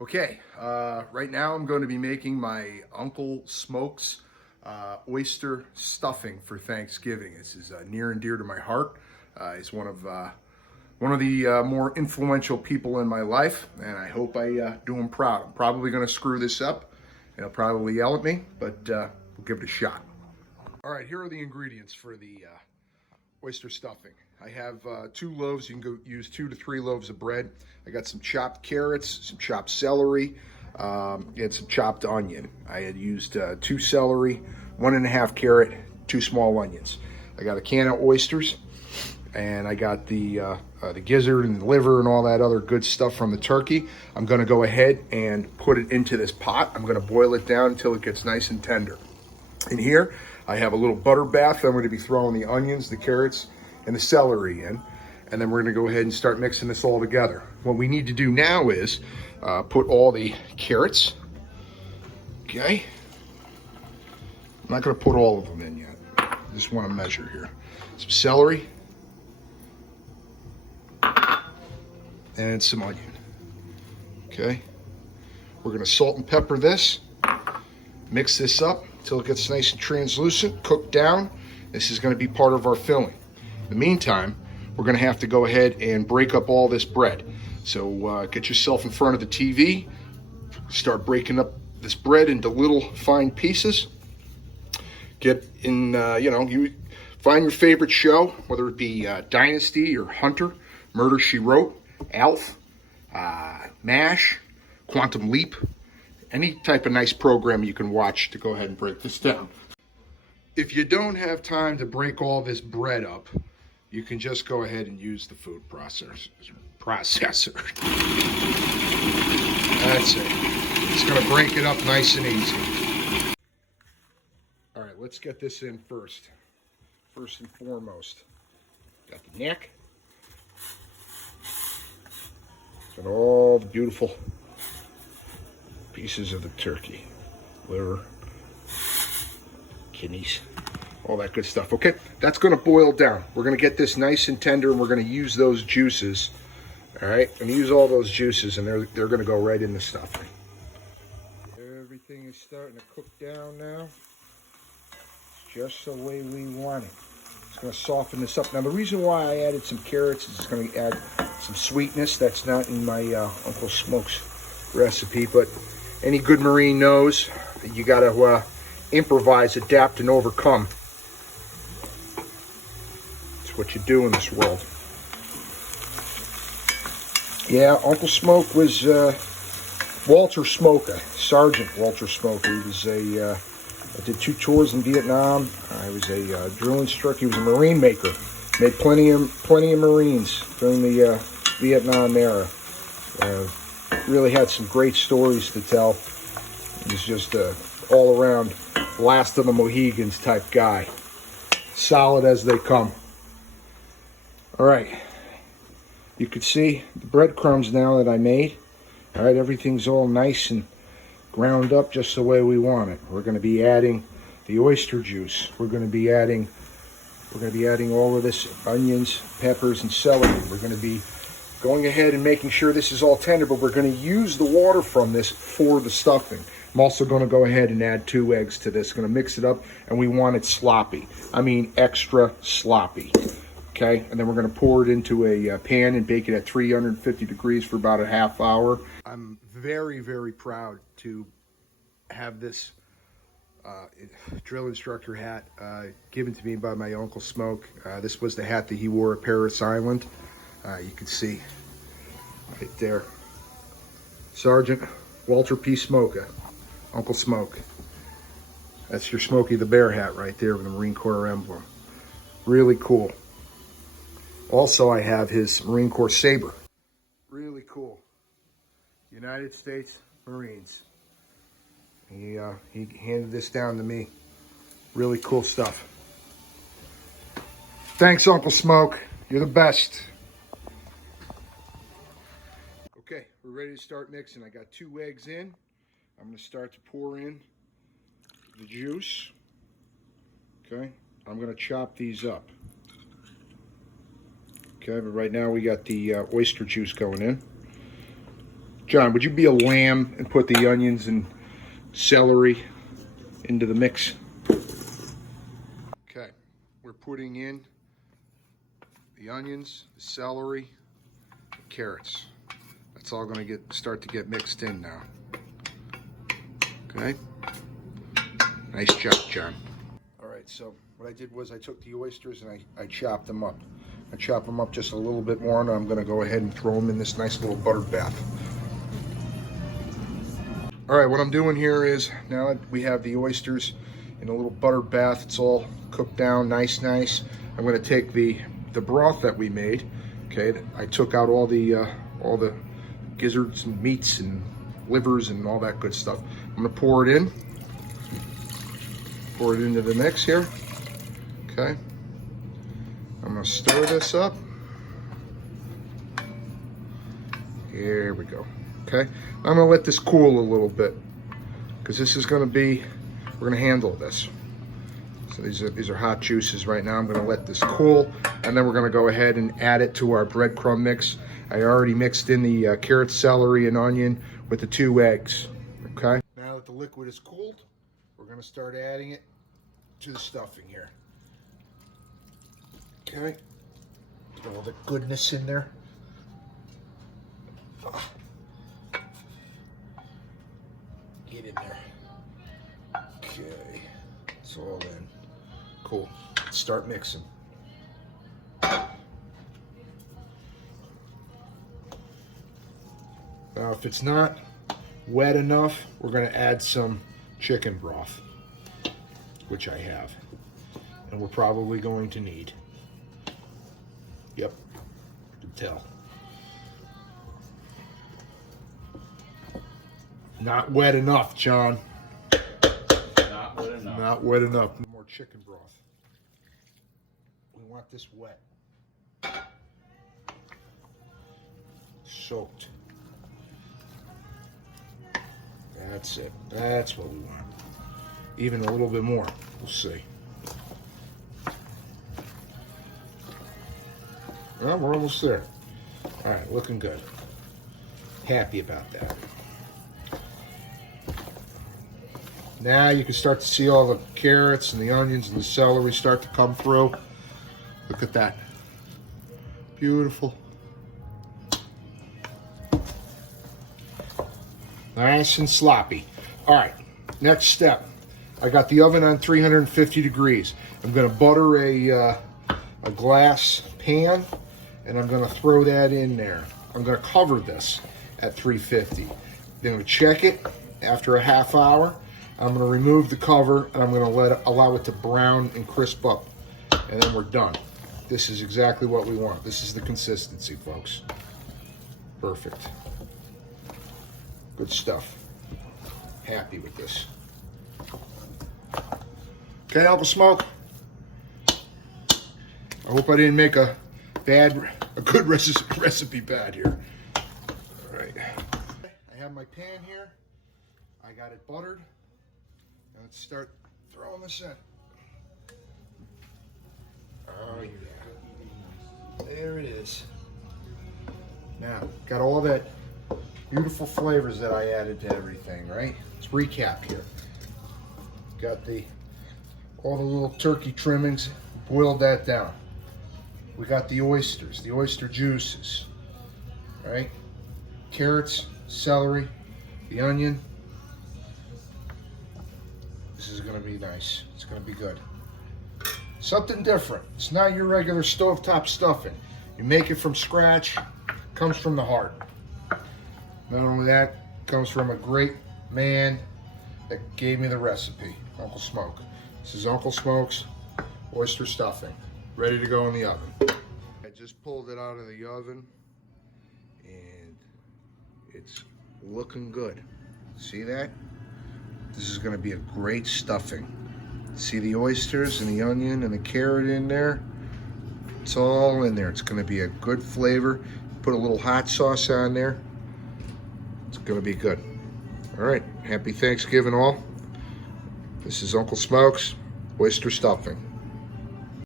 Okay, right now I'm going to be making my Uncle Smoke's oyster stuffing for Thanksgiving. This is near and dear to my heart. He's one of the more influential people in my life, and I hope I do him proud. I'm probably going to screw this up, and he'll probably yell at me, but we'll give it a shot. All right, here are the ingredients for the oyster stuffing. I have 2 loaves. You can go use 2 to 3 loaves of bread. I got some chopped carrots, some chopped celery, and some chopped onion. I had used 2 celery, 1.5 carrot, 2 small onions. I got a can of oysters, and I got the gizzard and the liver and all that other good stuff from the turkey. I'm going to go ahead and put it into this pot. I'm going to boil it down until it gets nice and tender. In here, I have a little butter bath. I'm going to be throwing the onions, the carrots, and the celery in. And then we're going to go ahead and start mixing this all together. What we need to do now is put all the carrots. Okay. I'm not going to put all of them in yet. I just want to measure here. Some celery. And some onion. Okay. We're going to salt and pepper this. Mix this up until it gets nice and translucent, cooked down. This is going to be part of our filling. In the meantime, we're going to have to go ahead and break up all this bread. So get yourself in front of the TV, start breaking up this bread into little fine pieces. Get in, you find your favorite show, whether it be Dynasty or Hunter, Murder, She Wrote, Alf, MASH, Quantum Leap, any type of nice program you can watch to go ahead and break this down. If you don't have time to break all this bread up, you can just go ahead and use the food processor. That's it. It's going to break it up nice and easy. All right, let's get this in first. First and foremost, got the neck. Got all the beautiful pieces of the turkey, liver, kidneys, all that good stuff. Okay, that's going to boil down. We're going to get this nice and tender, and we're going to use those juices. All right, I'm going to use all those juices, and they're going to go right in the stuffing. Everything is starting to cook down now. It's just the way we want it. It's going to soften this up. Now, the reason why I added some carrots is it's going to add some sweetness. That's not in my Uncle Smoke's recipe, but any good Marine knows you got to improvise, adapt, and overcome. It's what you do in this world. Yeah, Uncle Smoke was Walter Smoker, Sergeant Walter Smoker. He was I did 2 tours in Vietnam. I was a drill instructor. He was a Marine maker. Made plenty of Marines during the Vietnam era. Really had some great stories to tell. He was just all around last of the Mohegans type guy. Solid as they come. All right. You can see the breadcrumbs now that I made. All right, everything's all nice and ground up just the way we want it. We're going to be adding the oyster juice. We're going to be adding all of this onions, peppers, and celery. We're going to be going ahead and making sure this is all tender, but we're going to use the water from this for the stuffing. I'm also going to go ahead and add 2 eggs to this. Going to mix it up, and we want it sloppy. I mean extra sloppy. Okay, and then we're going to pour it into a pan and bake it at 350 degrees for about a half hour. I'm very, very proud to have this drill instructor hat given to me by my Uncle Smoke. This was the hat that he wore at Parris Island. You can see right there. Sergeant Walter P. Smoker, Uncle Smoke. That's your Smokey the Bear hat right there with the Marine Corps emblem. Really cool. Also, I have his Marine Corps saber. Really cool. United States Marines. He handed this down to me. Really cool stuff. Thanks, Uncle Smoke. You're the best. Okay, we're ready to start mixing. I got 2 eggs in. I'm going to start to pour in the juice. Okay, I'm going to chop these up. Okay, but right now we got the oyster juice going in. John, would you be a lamb and put the onions and celery into the mix? Okay, we're putting in the onions, the celery, the carrots. That's all going to start to get mixed in now. Okay. Nice job, John. All right, so what I did was I took the oysters and I chopped them up. I chopped them up just a little bit more, and I'm going to go ahead and throw them in this nice little buttered bath. All right, what I'm doing here is, now that we have the oysters in a little buttered bath, it's all cooked down nice. I'm going to take the broth that we made. Okay, I took out all the gizzards and meats and livers and all that good stuff. I'm going to pour it in. Pour it into the mix here. Okay. I'm going to stir this up. Here we go. Okay. I'm going to let this cool a little bit because this is going to be, we're going to handle this. So these are hot juices right now. I'm going to let this cool, and then we're going to go ahead and add it to our breadcrumb mix. I already mixed in the carrot, celery, and onion with the 2 eggs. Okay. Now that the liquid is cooled, we're going to start adding it to the stuffing here. Okay. Get all the goodness in there. Get in there. Okay. It's all in. Cool. Let's start mixing. Now, if it's not wet enough, we're going to add some chicken broth, which I have, and we're probably going to need. Yep, I can tell. Not wet enough, John. Not wet enough. Not wet enough. More chicken broth. We want this wet. Soaked. That's it. That's what we want. Even a little bit more. We'll see. Well, we're almost there. All right, looking good. Happy about that. Now you can start to see all the carrots and the onions and the celery start to come through. Look at that. Beautiful. Nice and sloppy. All right, next step. I got the oven on 350 degrees. I'm going to butter a glass pan, and I'm going to throw that in there. I'm going to cover this at 350. Then I'm going to check it after a half hour. I'm going to remove the cover, and I'm going to allow it to brown and crisp up, and then we're done. This is exactly what we want. This is the consistency, folks. Perfect. Good stuff. Happy with this. Okay, Uncle Smoke. I hope I didn't make a good recipe bad here. All right. I have my pan here. I got it buttered. Now let's start throwing this in. Oh yeah. There it is. Now, got all that beautiful flavors that I added to everything, right? Let's recap here. Got all the little turkey trimmings, boiled that down. We got the oysters, the oyster juices, right? Carrots, celery, the onion. This is gonna be nice. It's gonna be good. Something different. It's not your regular stovetop stuffing. You make it from scratch, comes from the heart. Not only that, comes from a great man that gave me the recipe, Uncle Smoke. This is Uncle Smoke's oyster stuffing, ready to go in the oven. I just pulled it out of the oven, and it's looking good. See that? This is gonna be a great stuffing. See the oysters and the onion and the carrot in there? It's all in there. It's gonna be a good flavor. Put a little hot sauce on there. It's gonna be good. All right, happy Thanksgiving all. This is Uncle Smoke's oyster stuffing.